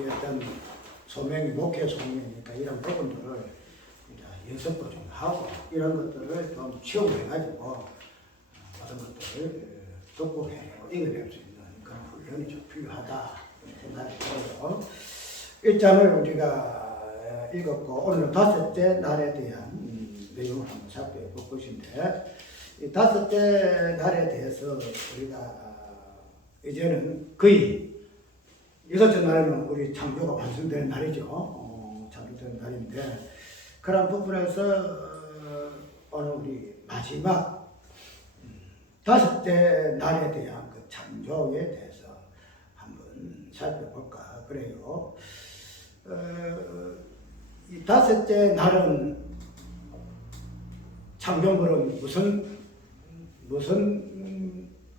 우리 어떤 소명이 목회 소명이니까 이런 부분들을 연습도 좀 하고 이런 것들을 좀 체험해가지고 모든 것들을 극복해내고 이겨낼 수 있는 그런 훈련이 좀 필요하다 생각이 들어요. 1장을 우리가 읽었고 오늘 5째 날에 대한 내용을 한번 살펴볼 것인데 이 5째 날에 대해서 우리가 이제는 거의 6째 날에는 우리 창조가 완성되는 날이죠. 창조되는 날인데 그런 부분에서 오늘 우리 마지막 5째 날에 대한 그 창조에 대해서 한번 살펴볼까 그래요. 이 5째 날은 창조물은 무슨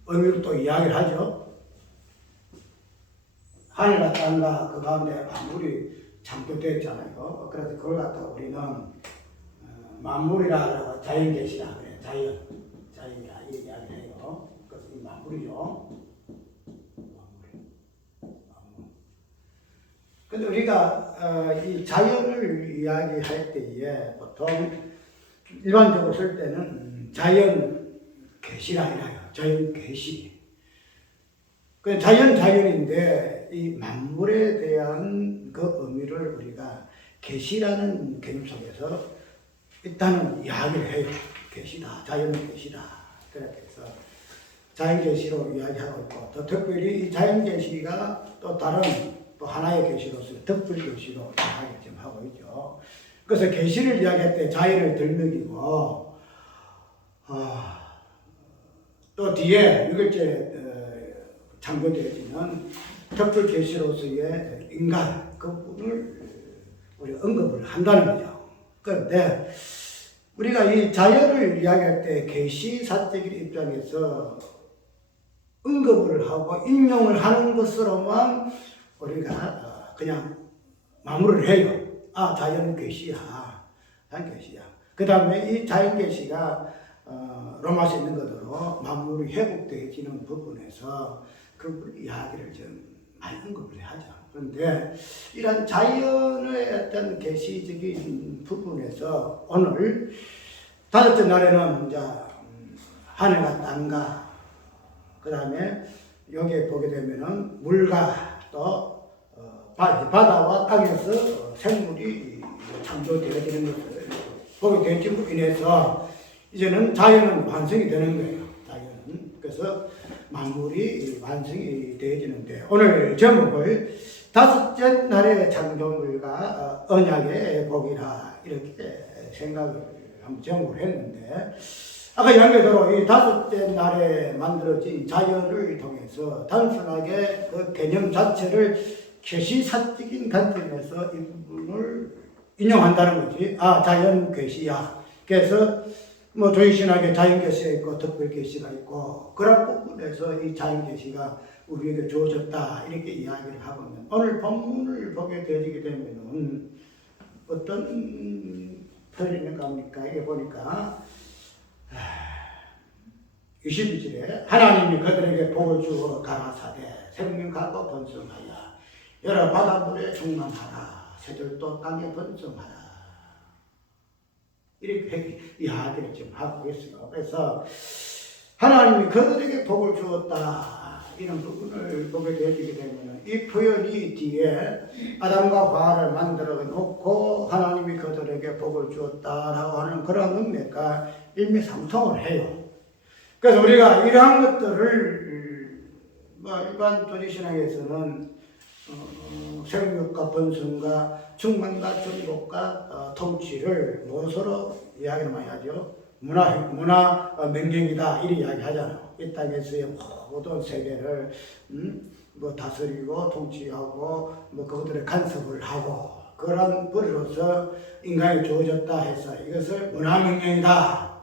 의미로 또 이야기를 하죠? 하늘과 땅과 그 가운데 만물이 창조되었잖아요. 그래서 그걸 갖다가 우리는 만물이라 자연계시라 그래요. 자연이라 이 이야기를 해요. 그래서 이 만물이죠. 만물. 근데 우리가 이 자연을 이야기할 때에 보통 일반적으로 쓸 때는 자연계시라 해요. 자연계시. 그 자연인데 이 만물에 대한 그 의미를 우리가 계시라는 개념 속에서 일단은 이야기를 해요. 계시다, 자연의 계시다. 그렇게 해서 자연 계시로 이야기하고 있고 또 특별히 이 자연 계시가 또 다른 또 하나의 계시로서 특별 계시로 이야기 좀 하고 있죠. 그래서 계시를 이야기할 때 자연을 들먹이고 또 뒤에 6일째 창조되어지는 특별 계시로서의 인간 그분을 우리 언급을 한다는 거죠. 그런데 우리가 이 자연을 이야기할 때 계시 사적인 입장에서 언급을 하고 인용을 하는 것으로만 우리가 그냥 마무리를 해요. 아, 자연 계시야. 자연 계시야. 그 다음에 이 자연 계시가 로마서 있는 것으로 만물이 회복되어지는 부분에서 그 이야기를 좀 많이 언급을 하죠. 그런데 이런 자연의 어떤 계시적인 부분에서 오늘 5째 날에는 이제 하늘과 땅과 그 다음에 여기에 보게 되면은 물과 또 바다와 땅에서 생물이 창조되어지는 것을 보게 되므로 인해서 이제는 자연은 완성이 되는 거예요. 자연은. 그래서 만물이 완성이 되어지는데 오늘 제목을 5째 날의 창조물과 언약의 복이라 이렇게 생각을 한번 제목을 했는데 아까 이야기대로 이 5째 날에 만들어진 자연을 통해서 단순하게 그 개념 자체를 계시사적인 관점에서 이 부분을 인용한다는 거지. 아, 자연 계시야. 그래서 뭐 조이신학에 자연 계시가 있고 특별 계시가 있고 그런 부분에서 이 자연 계시가 우리에게 주어졌다 이렇게 이야기를 하고 있는 오늘 본문을 보게 되게 되면은 어떤 표현인가 합니까? 이게 보니까 22절에 하나님이 그들에게 복을 주어 가라사대 생명 갖고 번성하여 여러 바닷물에 충만하라 새들도 땅에 번성하라 이렇게 이야기를 지금 하고 있어요. 그래서 하나님이 그들에게 복을 주었다 이런 부분을 보게 되게 되면 이 표현이 뒤에 아담과 하와를 만들어 놓고 하나님이 그들에게 복을 주었다라고 하는 그런 의미가 일맥상통을 해요. 그래서 우리가 이러한 것들을 일반 조지신학에서는 생육과 번성과 충만과 정복과 통치를 무엇으로 이야기를 많이 하죠? 문화 명령이다 이렇게 이야기하잖아요. 이 땅에서의 모든 세계를 다스리고 통치하고 그것들의 간섭을 하고 그런 벌로서 인간이 주어졌다 해서 이것을 문화 명령이다.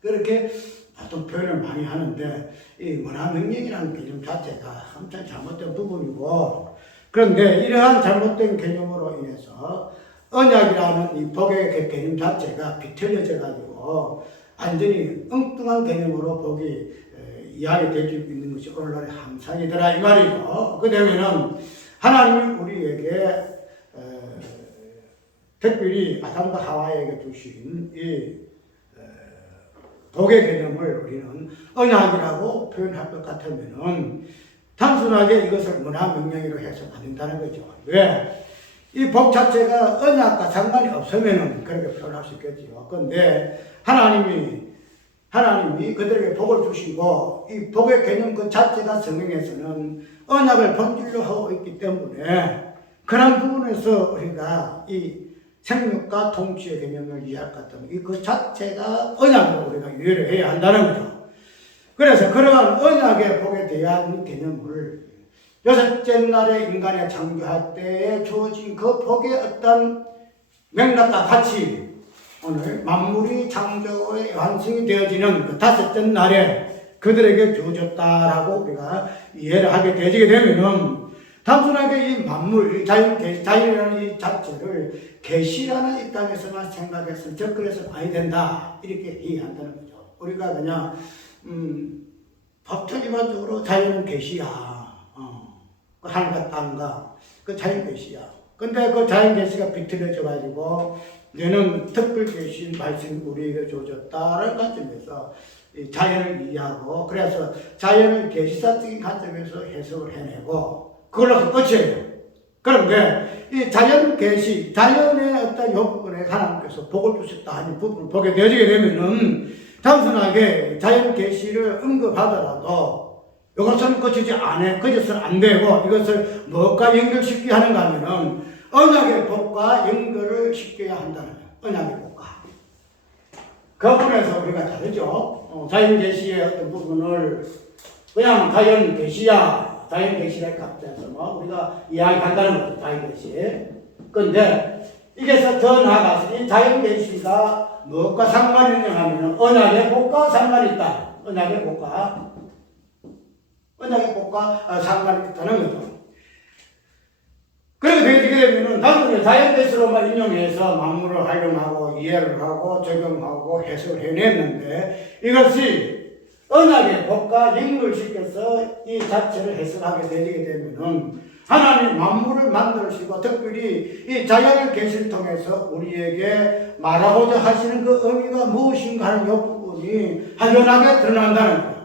그렇게 보통 표현을 많이 하는데 이 문화 명령이라는 개념 자체가 엄청 잘못된 부분이고 그런데 이러한 잘못된 개념으로 인해서 언약이라는 이 복의 개념 자체가 비틀려져 가지고 완전히 엉뚱한 개념으로 복이 이야기될 수 있는 것이 오늘날의 항상이더라 이 말이고 그 다음에는 하나님이 우리에게 특별히 아담과 하와에게 주신 이 복의 개념을 우리는 언약이라고 표현할 것 같으면은 단순하게 이것을 문화명령으로 해서 안 된다는 거죠. 왜? 이 복 자체가 언약과 상관이 없으면은 그렇게 표현할 수 있겠지요. 그런데 하나님이 그들에게 복을 주시고 이 복의 개념 그 자체가 성경에서는 언약을 본질로 하고 있기 때문에 그런 부분에서 우리가 이 생육과 통치의 개념을 이해할 것 같으면 이 그 자체가 언약으로 우리가 이해를 해야 한다는 거죠. 그래서 그러한 언약의 복에 대한 개념을 여섯째 날에 인간이 창조할 때에 주어진 그 복의 어떤 맥락과 같이 오늘 만물이 창조의 완성이 되어지는 그 다섯째 날에 그들에게 주어졌다라고 우리가 이해를 하게 되게 되면은 단순하게 이 만물, 자연이라는 이 자체를 계시라는 입장에서만 생각해서 접근해서는 아니 된다 이렇게 이해한다는 거죠. 우리가 그냥 일반적으로 자연은 계시야. 그 하늘과 땅과 그 자연 계시야. 근데 그 자연 계시가 비틀어져 가지고 얘는 특별 계신 말씀이 우리에게 주어졌다라는 관점에서 이 자연을 이해하고 그래서 자연을 계시사적인 관점에서 해석을 해내고 그걸로서 끝이에요. 그런데 이 자연 계시, 자연의 어떤 요 부분에 하나님께서 복을 주셨다 하는 부분을 보게 되어지게 되면은 단순하게 자연 계시를 언급하더라도 이것은 그것은 안 되고 이것을 무엇과 연결시키게 하는가 하면은 언약의 복과 연결을 시켜야 한다는 거예요. 언약의 복과. 그 부분에서 우리가 다르죠. 자연 계시의 어떤 부분을 그냥 자연 계시야, 자연 계시를 갖다서 뭐 우리가 이야기한다는 거죠. 자연 계시. 그런데 이게서 더 나아가서 이 자연 계시가 무엇과 상관이 있냐 하면은 언약의 복과 상관이 있다. 언약의 복과 상관이 있다는 거죠. 그렇게 되게 되면은 단순히 자연계시로만 인용해서 만물을 활용하고 이해를 하고 적용하고 해석을 해냈는데 이것이 언약의 복과 연결시켜서 이 자체를 해석하게 되게 되면은 하나님 만물을 만드시고 특별히 이 자연의 계시를 통해서 우리에게 말하고자 하시는 그 의미가 무엇인가 하는 이 부분이 확연하게 드러난다는 거예요.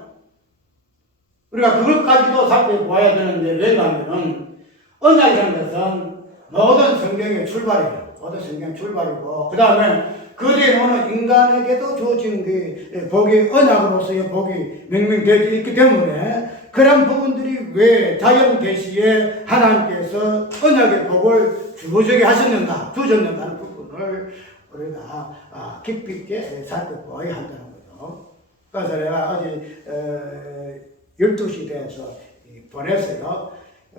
우리가 그것까지도 살펴보아야 되는데 왜냐하면 언약이라는 것은 모든 성경의 출발이에요. 모든 성경의 출발이고 그 다음에 그 뒤에 오는 인간에게도 주어진 그 복이 언약으로서의 복이 명명되어 있기 때문에 그런 부분들이 왜 자연 계시에 하나님께서 언약의 복을 주어지게 하셨는가 하는 부분을 우리가 깊이 있게 살펴보아야 한다는 거죠. 그래서 내가 어제 12시 대에서 보냈어요.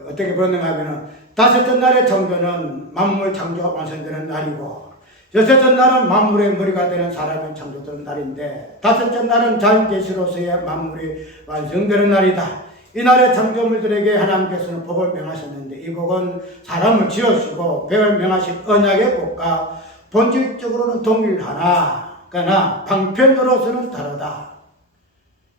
어떻게 보냈는가 하면은 다섯째 날의 창조는 만물 창조가 완성되는 날이고 여섯째 날은 만물의 머리가 되는 사람이 창조되는 날인데 다섯째 날은 자연 계시로서의 만물이 완성되는 날이다. 이 날의 창조물들에게 하나님께서는 복을 명하셨는데 이 복은 사람을 지으시고 복을 명하신 언약의 복과 본질적으로는 동일하나 그러나 방편으로서는 다르다.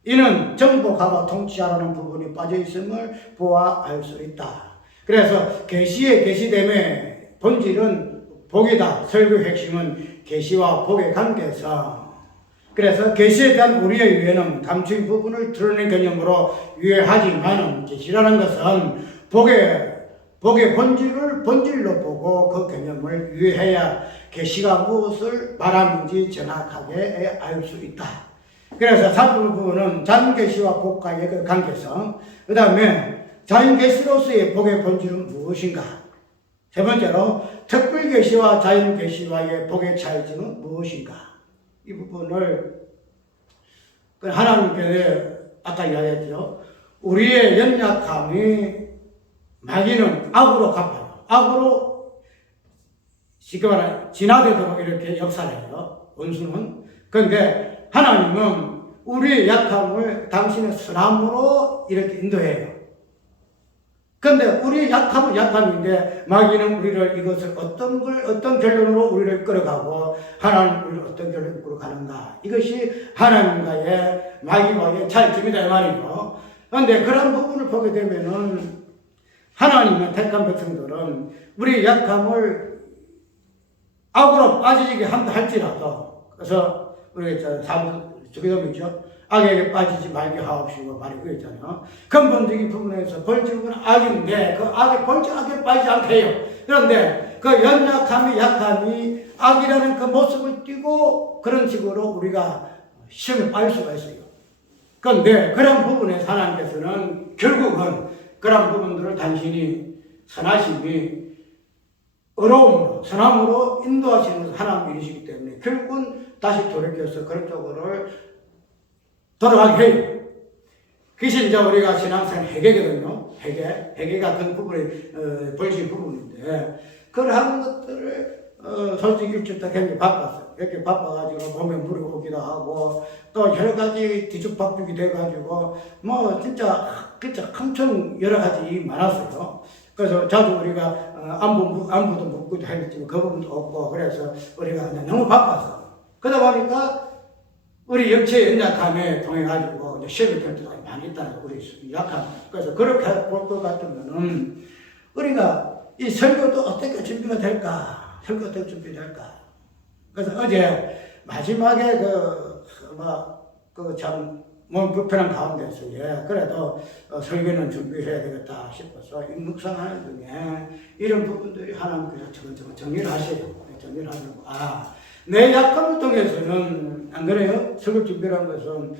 이는 정복하고 통치하라는 부분이 빠져 있음을 보아 알 수 있다. 그래서 계시의 계시됨의 본질은 복이다. 설교의 핵심은 계시와 복의 관계성. 그래서 계시에 대한 우리의 이해는 감추인 부분을 드러낸 개념으로 이해하지만 계시라는 것은 복의 본질로 보고 그 개념을 이해해야 계시가 무엇을 말하는지 정확하게 알 수 있다. 그래서 살펴볼 부분은 자연계시와 복과의 그 관계성, 그 다음에 자연계시로서의 복의 본질은 무엇인가? 세 번째로 특별계시와 자연계시와의 복의 차이점은 무엇인가? 이 부분을 하나님께서 아까 이야기했죠. 우리의 연약함이 마귀는 악으로 갚아요. 악으로 쉽게 말하면 진화되도록 이렇게 역사해요. 원수는. 그런데 하나님은 우리의 약함을 당신의 선함으로 이렇게 인도해요. 그런데 우리의 약함은 약함인데 마귀는 우리를 이것을 어떤 결론으로 우리를 끌어가고 하나님 우리를 어떤 결론으로 끌어가는가. 이것이 하나님과의 마귀와의 차이점이다 이 말이죠. 그런데 그런 부분을 보게 되면은 하나님의 택한 백성들은 우리 약함을 악으로 빠지게 한다 할지라도, 그래서 우리가 주기도문이죠. 악에게 빠지지 말게 하옵시고 말이 그 있잖아요. 근본적인 부분에서 벌칙은 악인데 그 악의 벌칙 악에 빠지지 않게 해요. 그런데 그 연약함이 약함이 악이라는 그 모습을 띠고 그런 식으로 우리가 시험에 빠질 수가 있어요. 그런데 그런 부분에서 하나님께서는 결국은 그런 부분들을 단순히 선하심이 어려움으로 선함으로 인도하시는 것은 하나님 일이시기 때문에 결국은 다시 돌이켜서 그런 쪽으로 돌아가게 해요. 그것이 이제 우리가 신앙생활 회개거든요. 회개가 그 부분이 벌칙 부분인데 그러한 것들을 솔직히 일주일 굉장히 바빴어요. 이렇게 바빠가지고 몸에 물이 오기도 하고 또 여러 가지 뒤죽박죽이 돼가지고 뭐 진짜 엄청 여러 가지 일이 많았어요. 그래서 자주 우리가 안부도 묻기도 했지만 그 부분도 없고 그래서 우리가 너무 바빴어. 그러다 보니까 우리 영체의 연약함에 통해가지고 시험이 될 때가 많이 있다는 우리 약함. 그래서 그렇게 볼 것 같으면은 우리가 이 설교도 어떻게 준비가 될까? 설교 어떻게 준비될까? 그래서 어제 마지막에 참 몸 불편한 가운데서 그래도 설교는 준비해야 되겠다 싶어서 이 묵상하는 중에 이런 부분들이 하나님께서 정리를 하셔요. 정리를 하시고 내 약함을 통해서는 안 그래요? 설교 준비라는 것은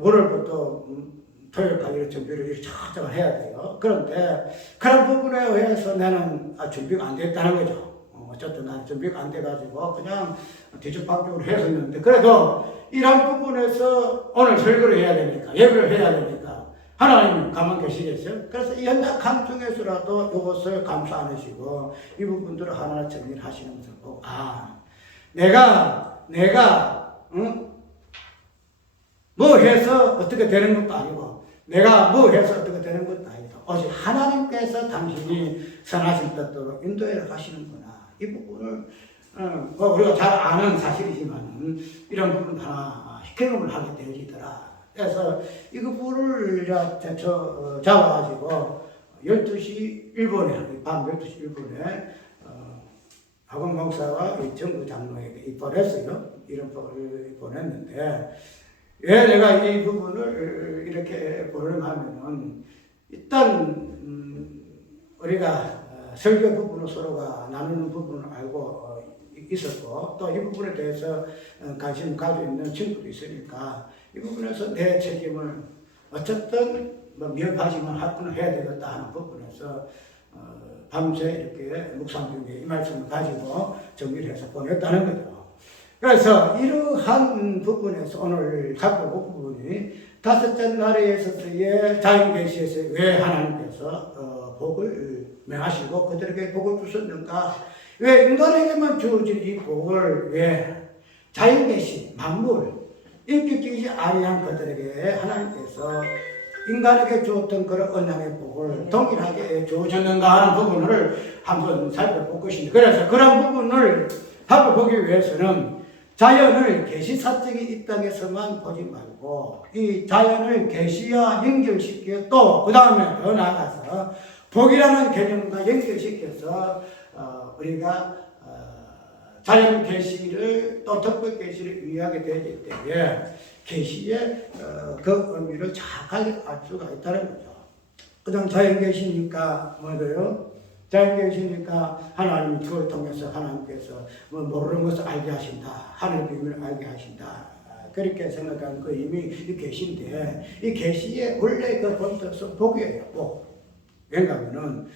월요일부터 토요일까지 준비를 착착 해야 돼요. 그런데 그런 부분에 의해서 나는 준비가 안 됐다는 거죠. 어쨌든 난 준비가 안 돼가지고 그냥 뒤죽박죽으로 했었는데 그래도 이런 부분에서 오늘 설교를 해야 되니까 예배를 해야 되니까 하나님 가만 계시겠어요? 그래서 이 연약함 중에서라도 이것을 감수 안 하시고 이 부분들을 하나하나 정리를 하시는 것을 보고 내가 뭐 해서 어떻게 되는 것도 아니고 내가 뭐 해서 어떻게 되는 것도 아니고 오직 하나님께서 당신이 선하신 뜻대로 인도해 가시는구나. 이 부분을 우리가 잘 아는 사실이지만 이런 부분 하나 경험을 하게 되어지더라. 그래서 이 부분을 잡아가지고 12시 1분에 밤 12시 1분에 박원 목사와 정부 장로에게 입보를 했어요. 이런 법을 보냈는데 왜 내가 이 부분을 이렇게 보려면 일단 우리가 설교 부분을 서로가 나누는 부분을 알고 있었고 또 이 부분에 대해서 관심 가지고 있는 친구도 있으니까 이 부분에서 내 책임을 어쨌든 미흡하지만 합분을 해야 되겠다 하는 부분에서 밤새 이렇게 묵상 중에 이 말씀을 가지고 정리를 해서 보냈다는 거죠. 그래서 이러한 부분에서 오늘 살펴볼 부분이 다섯째 날에 있어서의 자연계시에서 왜 하나님께서 복을 명하시고 그들에게 복을 주셨는가? 왜 인간에게만 주어진 이 복을 왜 자연계시, 만물, 인격적이지 아니한 그들에게 하나님께서 인간에게 주었던 그런 언약의 복을 동일하게 주어졌는가 하는 부분을 한번 살펴볼 것입니다. 그래서 그런 부분을 살펴보기 위해서는 자연을 계시사적인 입장에서만 보지 말고 이 자연을 계시와 연결시켜 또 그 다음에 더 나아가서 복이라는 개념과 연결시켜서 우리가 자연 계시를 또 특별 계시를 이해하게 되기 때문에 계시의 그 의미를 정확하게 알 수가 있다는 거죠. 그다음 자연 계시니까 뭐예요? 자연 계시니까 하나님 그걸 통해서 하나님께서 모르는 것을 알게 하신다. 하늘의 비밀을 알게 하신다. 그렇게 생각하는 그 이미 이 계시인데 이 계시의 원래 그 본뜻은 복이에요. 복. 왜냐하면은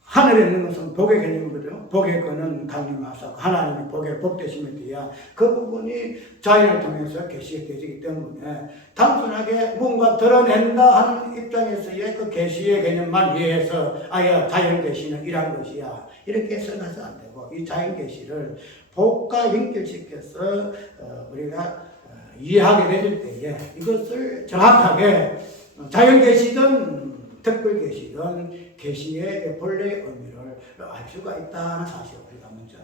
하늘에 있는 것은 복의 개념이거든요. 복의 거는 강림하사 하나님이 복의 복되시면 돼야 그 부분이 자연을 통해서 계시가 되기 때문에 단순하게 뭔가 드러낸다 하는 입장에서의 그 계시의 개념만 이해해서 자연 계시는 이런 것이야 이렇게 생각해서 안 되고 이 자연 계시를 복과 연결시켜서 우리가 이해하게 될 때에 이것을 정확하게 자연 계시든 특별 계시든 계시의 본래의 의미를 알 수가 있다는 사실을 우리가 먼저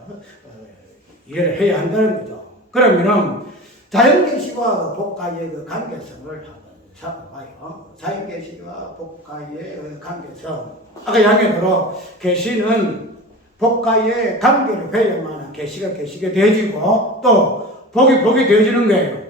이해를 해야 한다는 거죠. 그러면은 자연 계시와 복과의 그 관계성을 한번 살펴봐요. 자연계시와 복가의 관계성. 아까 이야기대로 계시는 복가의 관계를 배워야만 계시가 되어지고 또 복이 되어지는 거예요.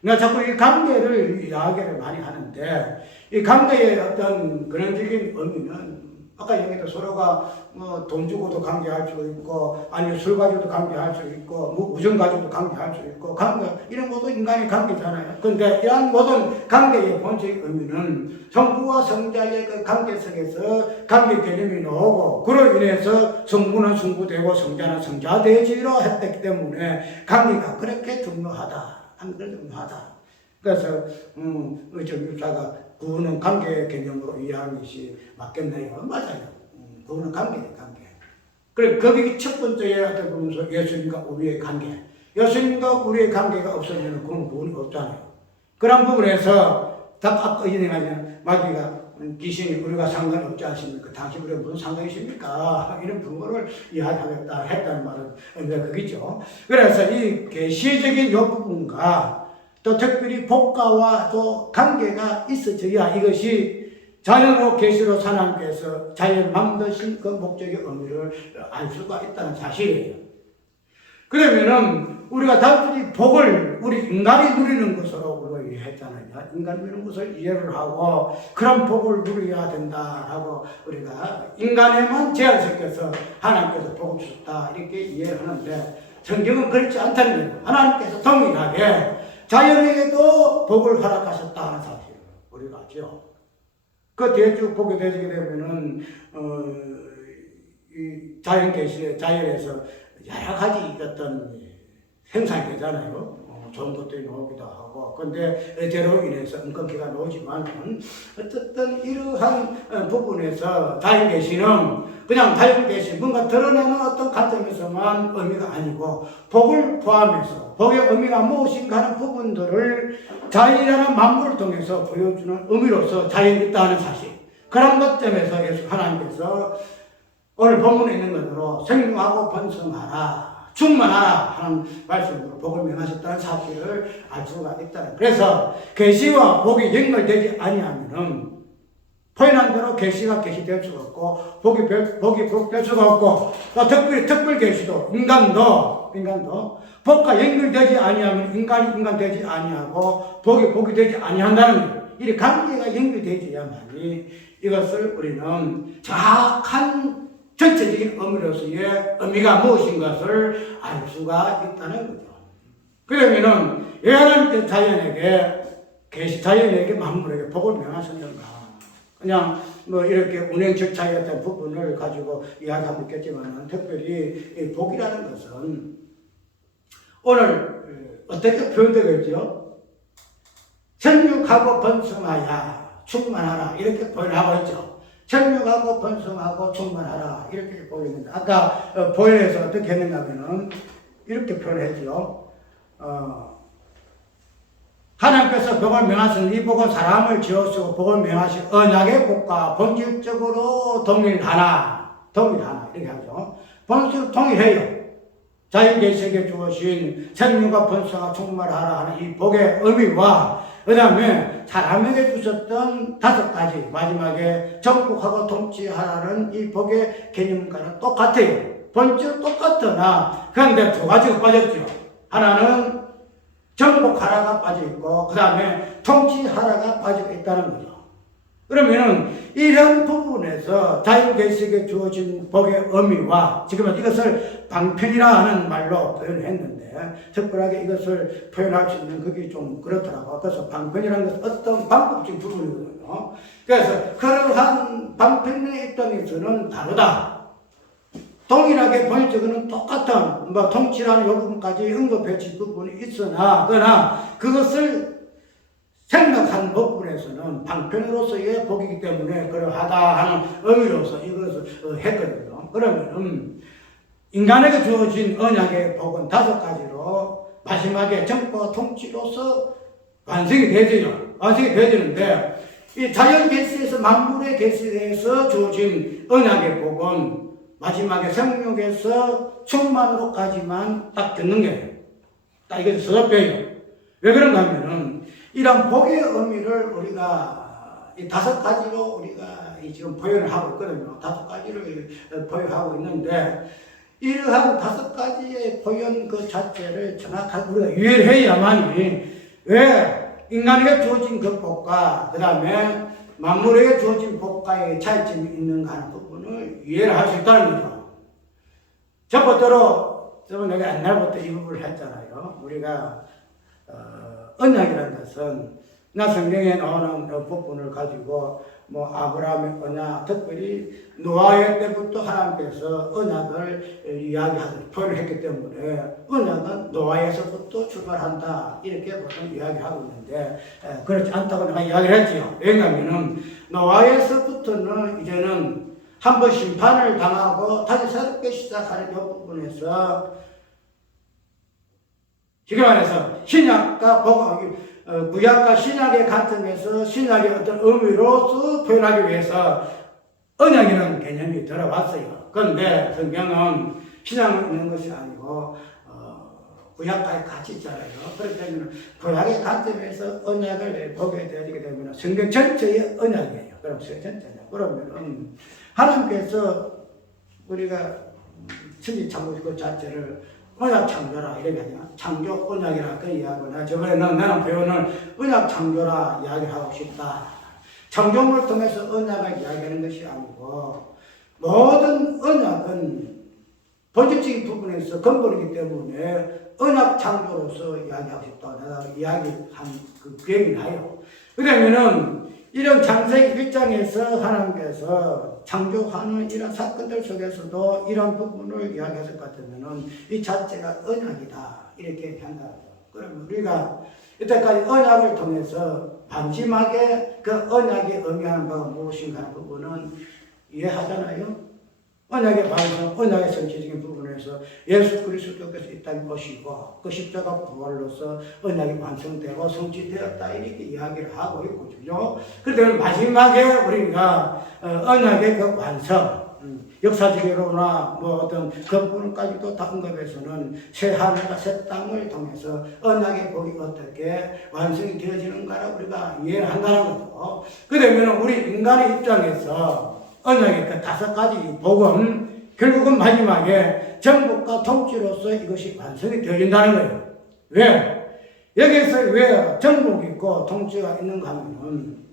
내가 자꾸 이 관계를 이야기를 많이 하는데 이 관계의 어떤 근원적인 의미는 아까 얘기했던 서로가 뭐 돈 주고도 관계할 수 있고 아니면 술 가지고도 관계할 수 있고 뭐 우정 가지고도 관계할 수 있고 관계 이런 것도 인간의 관계잖아요. 그런데 이러한 모든 관계의 본질의 의미는 성부와 성자의 그 관계 속에서 관계 개념이 나오고 그로 인해서 성부는 성부되고 성자는 성자되지로 했기 때문에 관계가 그렇게 중요하다. 중요하다. 그래서 정유사가 구는 관계 개념으로 이해하는 것이 맞겠네요. 맞아요. 구는 관계. 그래 거기 첫 번째에 어떤 부분에서 예수님과 우리의 관계. 예수님과 우리의 관계가 없어지는 그런 부분이 없잖아요. 그런 부분에서 아까 이야기하면 마귀가 귀신이 우리가 상관없지 않습니까? 당신 우리가 무슨 상관이십니까? 이런 부분을 이야기하겠다 했다는 말은 의미가 그겠죠. 그래서 이 계시적인 요 부분과 또 특별히 복가와 또 관계가 있어져야 이것이 자연으로 계시로 하나님께서 자연을 만드신 그 목적의 의미를 알 수가 있다는 사실이에요. 그러면은 우리가 단순히 복을 우리 인간이 누리는 것으로 우리가 이해했잖아요. 인간이 누리는 것을 이해를 하고 그런 복을 누려야 된다라고 우리가 인간에만 제한시켜서 하나님께서 복을 주셨다 이렇게 이해를 하는데 성경은 그렇지 않다는 거예요. 하나님께서 동일하게 자연에게도 복을 허락하셨다는 사실을 우리가 알죠. 그 뒤에 쭉 보게 되게 되면은 이 자연 계시의 자연에서 여러 가지 어떤 생산이 되잖아요. 좋은 것들이 나오기도 하고. 근데 죄로 인해서 끊기가 나오지만 어쨌든 이러한 부분에서 자연 계시는 그냥 자연 계시 뭔가 드러내는 어떤 관점에서만 의미가 아니고 복을 포함해서 복의 의미가 무엇인가 하는 부분들을 자연이라는 만물을 통해서 보여주는 의미로서 자연이 있다는 사실. 그런 것점에서 하나님께서 오늘 본문에 있는 것으로 생명하고 번성하라. 충만하라 하는 말씀으로 복을 명하셨다는 사실을 알 수가 있다. 그래서 계시와 복이 연결되지 아니하면은 표현한 대로 계시가 계시될 수가 없고 복이 될 수가 없고 또 특별 계시도 인간도 복과 연결되지 아니하면 인간 되지 아니하고 복이 되지 아니한다는 거예요. 이 관계가 연결되지야만이 이것을 우리는 정확한 전체적인 의미로서의 의미가 무엇인 것을 알 수가 있다는 거죠. 그러면은 왜 하나님께서 자연에게 만물에게 복을 명하셨는가? 그냥 뭐 이렇게 운행 절차의 어떤 부분을 가지고 이야기하고 있겠지만 특별히 이 복이라는 것은 오늘 어떻게 표현되고 있죠? 생육하고 번성하여 충만하라 이렇게 표현하고 있죠. 생육하고 번성하고 충만하라 이렇게 보이는데 아까 보현에서 어떻게 했는가 하면은 이렇게 표현했죠. 하나님께서 복을 명하신 이 복은 사람을 지어쓰고 복을 명하신 언약의 복과 본질적으로 동일하나 이렇게 하죠. 본질적으로 동일해요. 자연계시에게 주어진 생명과 번성과 충만하라 하는 이 복의 의미와 그 다음에 사람에게 주셨던 5가지 마지막에 정복하고 통치하라는 이 복의 개념과는 똑같아요. 본질은 똑같으나 그런데 2가지가 빠졌죠. 하나는 정복하라가 빠져있고 그 다음에 통치하라가 빠져있다는 거죠. 그러면은 이런 부분에서 자연계시에게 주어진 복의 의미와 지금은 이것을 방편이라 하는 말로 표현했는데 특별하게 이것을 표현할 수 있는 그게 좀 그렇더라고요. 그래서 방편이라는 것은 어떤 방법적인 부분이거든요. 그래서 그러한 방편의 입장에서는 다르다. 동일하게 본질적으로는 똑같은 통치라는 요 부분까지 언급해진 부분이 있으나 그러나 그것을 생각한 부분에서는 방편으로서의 복이기 때문에 그러하다 하는 의미로서 이것을 했거든요. 그러면 인간에게 주어진 언약의 복은 5가지로 마지막에 정과 통치로서 완성이 되지는데 이 자연 계시에서 만물의 계시에서 주어진 언약의 복은 마지막에 생육에서 충만으로까지만 딱 듣는 거예요. 딱 이것이 서럽혀요. 왜 그런가 하면은 이런 복의 의미를 우리가 이 5가지로 우리가 지금 표현을 하고 있거든요. 5가지를 표현하고 있는데, 이러한 5가지의 표현 그 자체를 정확하게 우리가 이해를 해야만이 왜 인간에게 주어진 그 복과 그 다음에 만물에게 주어진 복과의 차이점이 있는가 하는 부분을 이해를 할 수 있다는 거죠. 저번대로 내가 옛날부터 이 부분을 했잖아요. 우리가 언약이라는 것은 나 성경에 나오는 부분을 가지고 아브라함의 언약, 특별히 노아의 때부터 하나님께서 언약을 이야기하는 표현을 했기 때문에 언약은 노아에서부터 출발한다 이렇게 보통 이야기를 하고 있는데 그렇지 않다고 내가 이야기를 했지요. 왜냐하면 노아에서부터는 이제는 한 번 심판을 당하고 다시 새롭게 시작하는 이 부분에서 쉽게 말해서 신약과 구약과 신약의 관점에서 신약의 어떤 의미로서 표현하기 위해서 언약이라는 개념이 들어왔어요. 그런데 성경은 신약만 있는 것이 아니고 구약까지 같이 있잖아요. 그렇기 때문에 구약의 관점에서 언약을 보게 되기 때문에 성경 전체의 언약이에요. 그럼 성경 전체냐? 그러면 하나님께서 우리가 천지창조 그 자체를 언약 창조라 이렇게 하냐? 창조 언약이라 그 이야기를 저번에 나는 표현을 언약 창조라 이야기를 하고 싶다. 창조물을 통해서 언약을 이야기하는 것이 아니고 모든 언약은 본질적인 부분에서 근본이기 때문에 언약 창조로서 이야기하고 싶다. 내가 이야기한 그 기억이 나요. 왜냐면은 이런 창세기 1장에서 하나님께서 창조하는 이런 사건들 속에서도 이런 부분을 이야기했을 것 같으면은 이 자체가 언약이다. 이렇게 한다. 그러면 우리가 이때까지 언약을 통해서 반심하게 그 언약이 의미하는 바가 무엇인가 하는 부분은 이해하잖아요. 언약의 반성, 언약의 전체적인 부분에서 예수 그리스도께서 이 땅에 오시고 그 십자가 부활로서 언약이 완성되고 성취되었다 이렇게 이야기를 하고 있고 그죠? 그런데 마지막에 우리가 언약의 그 완성, 역사적으로나 어떤 그 부분까지도 다 언급해서는 새 하늘과 새 땅을 통해서 언약의 복이 어떻게 완성이 되어지는가를 우리가 이해를 한다는 거죠. 그러면 우리 인간의 입장에서 언약의 그 5가지 복은 결국은 마지막에 정복과 통치로서 이것이 완성이 되어진다는 거예요. 왜? 여기서 왜 정복이 있고 통치가 있는가 하면은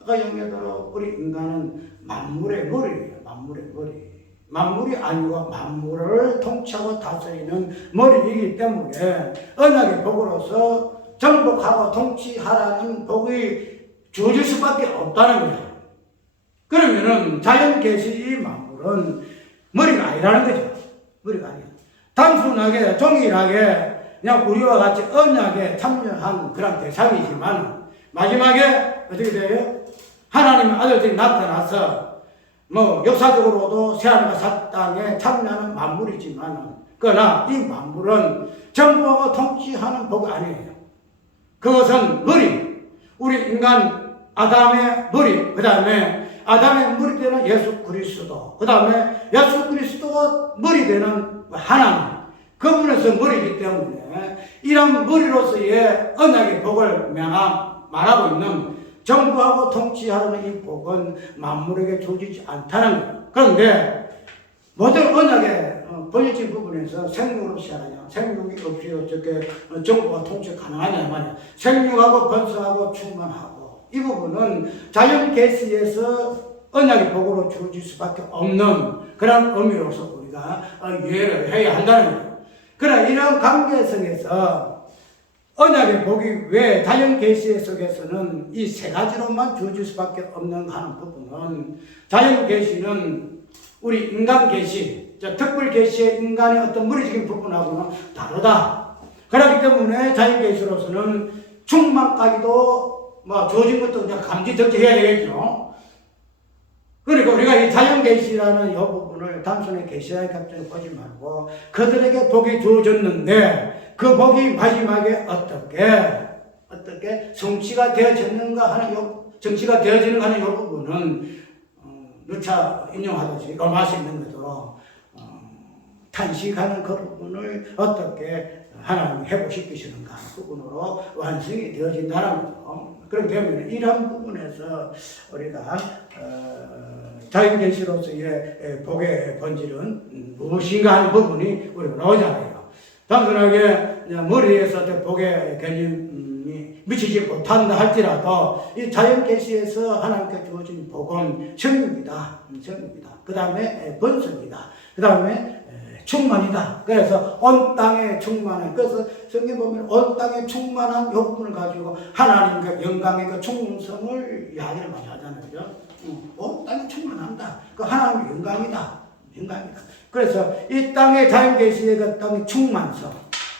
아까 얘기했대로 우리 인간은 만물의 머리예요. 만물의 머리. 만물이 아니고 만물을 통치하고 다스리는 머리이기 때문에 언약의 복으로서 정복하고 통치하라는 복이 주어질 수밖에 없다는 거예요. 그러면은 자연 계시의 만물은 머리가 아니라는 거죠. 머리가 아니야. 단순하게 동일하게 그냥 우리와 같이 언약에 참여한 그런 대상이지만 마지막에 어떻게 돼요? 하나님의 아들들이 나타나서 역사적으로도 새하늘과 새 땅에 참여하는 만물이지만 그러나 이 만물은 정부하고 통치하는 복 아니에요. 그것은 머리, 우리 인간 아담의 머리, 그 다음에 아담의 머리 되는 예수 그리스도, 그 다음에 예수 그리스도가 머리 되는 하나님, 그분에서 머리이기 때문에 이런 머리로서의 언약의 복을 말하고 있는 정부하고 통치하는 이 복은 만물에게 주어지지 않다는 거예요. 그런데 모든 언약의 본질적인 부분에서 생육으로 시작하냐, 생육이 없이 어떻게 정부와 통치 가능하냐 말이야. 생육하고 번성하고 충만하고 이 부분은 자연 계시에서 언약의 복으로 주어질 수밖에 없는 그런 의미로서 우리가 이해를 해야 한다는 거예요. 그러나 이런 관계성에서 언약의 복이 왜 자연 계시 속에서는 이 3가지로만 주어질 수밖에 없는 하는 부분은 자연 계시는 우리 인간 계시, 특별 계시의 인간의 어떤 물리적인 부분하고는 다르다. 그렇기 때문에 자연 계시로서는 충만까지도 주어진 것도 그냥 감지 적재해야 되겠죠. 그러니까 우리가 이 자연 계시라는 이 부분을 단순히 계시의 caption을 보지 말고 그들에게 복이 주어졌는데 그 복이 마지막에 어떻게 성취가 되어졌는가 하는 정치가 되어지는가 하는 이 부분은 누차 인용하듯이 로마서 있는 것으로 탄식하는 그 부분을 어떻게 하나님이 회복시키시는가 하는 부분으로 완성이 되어진다는 거죠. 그렇게 되면 이런 부분에서 우리가 자연계시로서의 복의 본질은 무엇인가 하는 부분이 우리가 나오잖아요. 단순하게 머리에서 복의 개념이 미치지 못한다 할지라도 이 자연계시에서 하나님께 주어진 복은 생명이다. 그 다음에 번성이다. 그 다음에 충만이다. 그래서 온 땅에 충만한, 그래서 성경 보면 온 땅에 충만한 요 부분을 가지고 하나님의 영광의 그 충성을 이야기를 많이 하잖아요. 온 땅에 충만한다. 그 하나님의 영광이다. 그래서 이 땅의 자연계시의 그 땅의 충만성,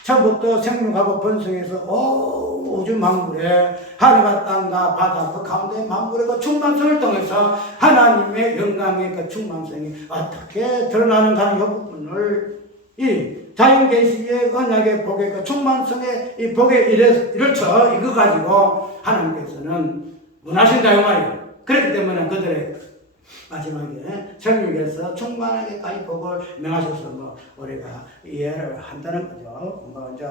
처음부터 생명하고 번성해서 우주 만물에 하늘과 땅과 바다 그 가운데 만물의 그 충만성을 통해서 하나님의 영광의 그 충만성이 어떻게 드러나는가 하는 이 부분을 이 자연계시의 언약의 복의 그 충만성의 이 복의 이렇죠. 이거 가지고 하나님께서는 원하신다 이 말이에요. 그렇기 때문에 그들의 마지막에 성령께서 충만하게까지 복을 명하셔서 우리가 이해를 한다는 거죠. 이제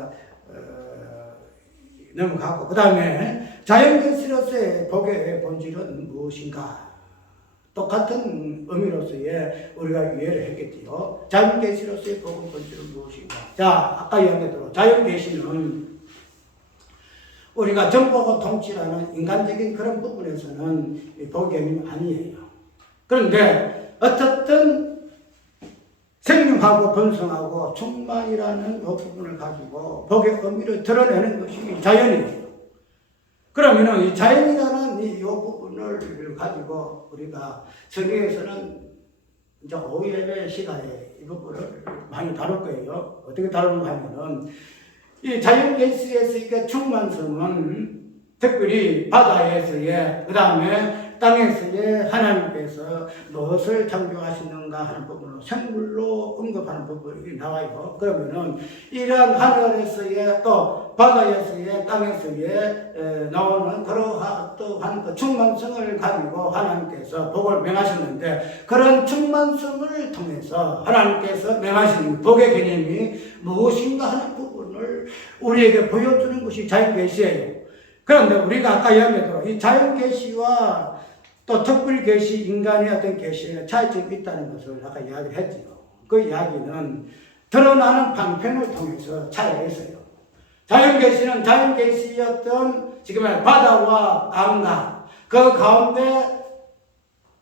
넘어가고 그 다음에 자연계시로서의 복의 본질은 무엇인가? 똑같은 의미로서의 우리가 이해를 했겠지요. 자연계시로서의 복의 본질은 무엇인가? 자, 아까 이야기한 대로 자연계시는 우리가 정보고 통치라는 인간적인 그런 부분에서는 복의 개념이 아니에요. 그런데 어쨌든 생명하고 번성하고 충만이라는 이 부분을 가지고 복의 의미를 드러내는 것이 자연이에요. 그러면 이 자연이라는 이 부분을 가지고 우리가 성경에서는 이제 오후 예배 시간에 이 부분을 많이 다룰 거예요. 어떻게 다루는가 하면은 이 자연계시에서의 충만성은 특별히 바다에서의 그 다음에 땅에서의 하나님께서 무엇을 창조하시는가 하는 부분으로 생물로 언급하는 부분이 나와요. 그러면은 이러한 하늘에서의 또 바다에서의 땅에서의 나오는 그러한 그 충만성을 가지고 하나님께서 복을 명하셨는데 그런 충만성을 통해서 하나님께서 명하시는 복의 개념이 무엇인가 하는 부분을 우리에게 보여주는 것이 자연계시예요. 그런데 우리가 아까 이야기했던 이 자연계시와 또 특별계시, 인간의 어떤 계시에 차이점이 있다는 것을 아까 이야기를 했지요. 그 이야기는 드러나는 방편을 통해서 차이가 있어요. 자연계시는 자연계시의 어떤 지금 바다와 땅과 그 가운데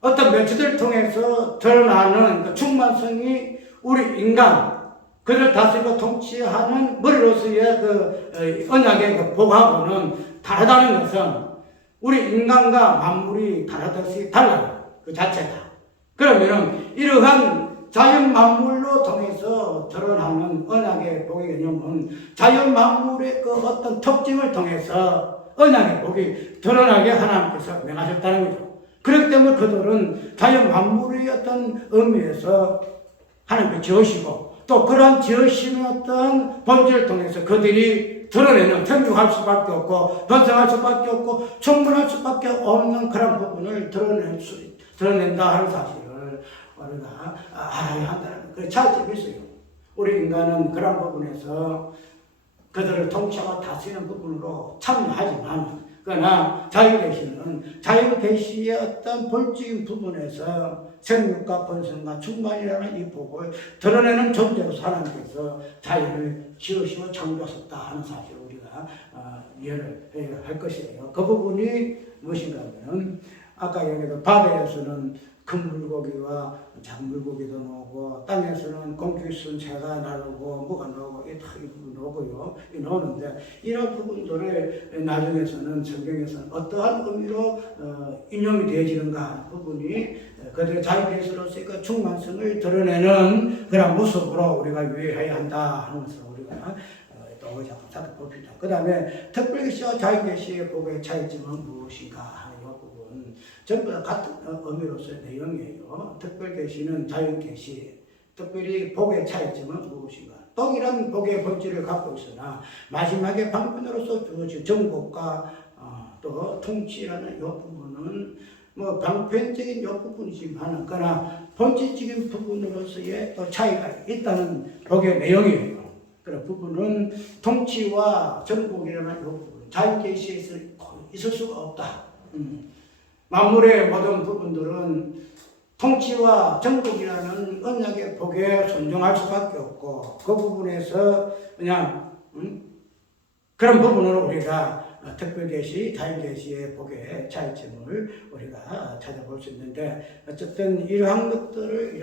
어떤 매체들을 통해서 드러나는 그 충만성이 우리 인간, 그를 다스리고 통치하는 머리로서의 그 언약의 그 복하고는 다르다는 것은 우리 인간과 만물이 다르듯이 달라요. 그 자체가. 그러면 이러한 자연 만물로 통해서 드러나는 언약의 복의 개념은 자연 만물의 그 어떤 특징을 통해서 언약의 복이 드러나게 하나님께서 명하셨다는 거죠. 그렇기 때문에 그들은 자연 만물의 어떤 의미에서 하나님께 지으시고 또 그런 지으심의 어떤 본질을 통해서 그들이 드러내는 생육할 수밖에 없고 번성할 수밖에 없고 충분할 수밖에 없는 그런 부분을 드러낸다 하는 사실을 우리가 알아야 한다는 그런 차이점이 있어요. 우리 인간은 그런 부분에서 그들을 통치하고 다스리는 부분으로 참여하지만 그러나 자연계시는 자연계시의 어떤 본질적인 부분에서 생육과 번성과 충만이라는 이 복을 드러내는 존재로서 하나님께서 자연을 지으시고 창조하셨다 하는 사실을 우리가 이해를 해야 할 것이에요. 그 부분이 무엇인가 하면 아까 얘기했던 바다에서는 큰 물고기와 작은 물고기도 나오고 땅에서는 공중에 쓴 새가 나오고 뭐가 나오고 이 부분 나오고요. 나오는데 이런 부분들을 나중에서는 성경에서는 어떠한 의미로 인용이 되어지는가 하는 부분이 그들의 자유계시로서의 그 충만성을 드러내는 그런 모습으로 우리가 유의해야 한다 하는 것을 우리가 또 살펴봅시다. 그 다음에 특별계시와 자유계시의 복의 차이점은 무엇인가 하는 이 부분 전부 다 같은 의미로서의 내용이에요. 특별계시는 자연계시, 특별히 복의 차이점은 무엇인가? 동일한 복의 본질을 갖고 있으나 마지막에 방편으로서 주어진 정복과 또 통치라는 이 부분은 뭐 방편적인 요 부분이지만 그러나 본질적인 부분으로서의 또 차이가 있다는 복의 내용이에요. 그런 부분은 통치와 정복이라는 이 부분, 자유계시에서 있을 수가 없다. 만물의 모든 부분들은 통치와 정복이라는 언약의 복에 순종할 수밖에 없고 그 부분에서 그냥 그런 부분으로 우리가 특별계시, 자유계시의 복의 차이점을 우리가 찾아볼 수 있는데 어쨌든 이러한 것들을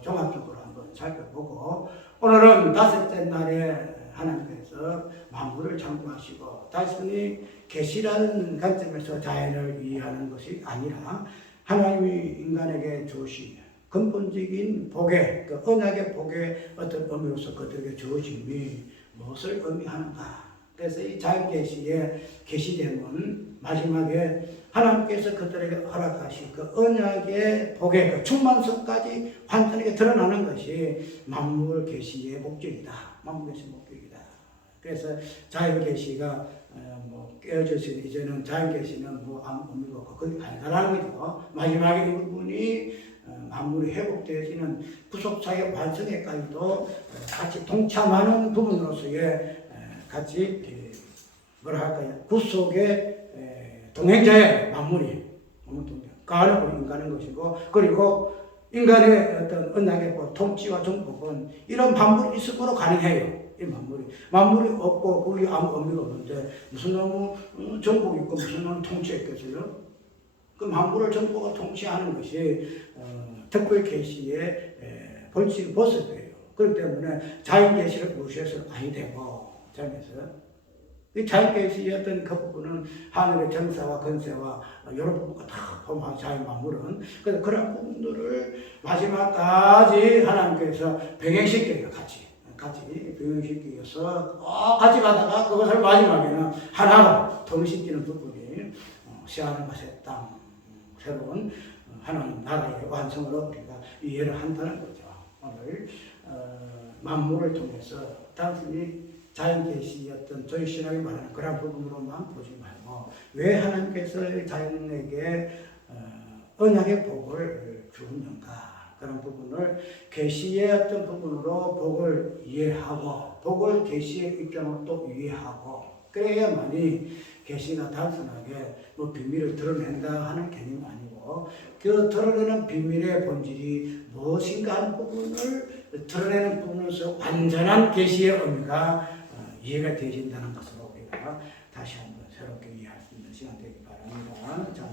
종합적으로 한번 살펴보고 오늘은 다섯째 날에 하나님께서 만물을 창조하시고 단순히 계시라는 관점에서 자연을 이해하는 것이 아니라 하나님이 인간에게 주신 근본적인 복의 그 언약의 복의 어떤 의미로서 그들에게 주어짐이 무엇을 의미하는가. 그래서 이 자유계시의 계시됨은 마지막에 하나님께서 그들에게 허락하신 그 언약의 복의 그 충만성까지 완전하게 드러나는 것이 만물 계시의 목적이다. 만물 계시의 목적이다. 그래서 자유계시가 깨어져서 이제는 자유계시는 아무 의미가 없고 그게 아니라는 거죠. 마지막에 이 부분이 만물이 회복되어지는 구속사의 완성에까지도 같이 동참하는 부분으로서의 같이 구속의 동행자의 만물이 그 안에 우리 인간인 것이고 그리고 인간의 어떤 언약의 통치와 정복은 이런 만물이 있음으로 가능해요. 이 만물이 없고 그게 아무 의미가 없는데 무슨 놈의 정복이 있고 무슨 놈의 통치가 있겠어요? 그 만물을 정복과 통치하는 것이 특별 계시의 본질 모습이에요. 그렇기 때문에 자연 계시를 무시해서는 아니 되고 이 자연 계시의 어떤 그 부분은 하늘의 정사와 건세와 여러 부분과 다 포함한 자연 만물은 그래서 그런 부분들을 마지막까지 하나님께서 병행시켜요. 같이 병행시켜서 같이 가다가 그것을 마지막에는 하나로 통신되는 부분이 시하는 것의 땅 새로운 하나님 나라의 완성으로 우리가 이해를 한다는 거죠. 오늘 만물을 통해서 단순히 자연계시였던 저희 신학이 말하는 그런 부분으로만 보지 말고 왜 하나님께서 자연에게 언약의 복을 주었는가 그런 부분을 계시의 어떤 부분으로 복을 이해하고 복을 계시의 입장으로 또 이해하고 그래야만이 계시가 단순하게 비밀을 드러낸다 하는 개념이 아니고 그 드러내는 비밀의 본질이 무엇인가 하는 부분을 드러내는 부분에서 완전한 계시의 의미가 이해가 되어진다는 것으로 우리가 다시 한번 새롭게 이해할 수 있는 시간 되기 바랍니다. 자,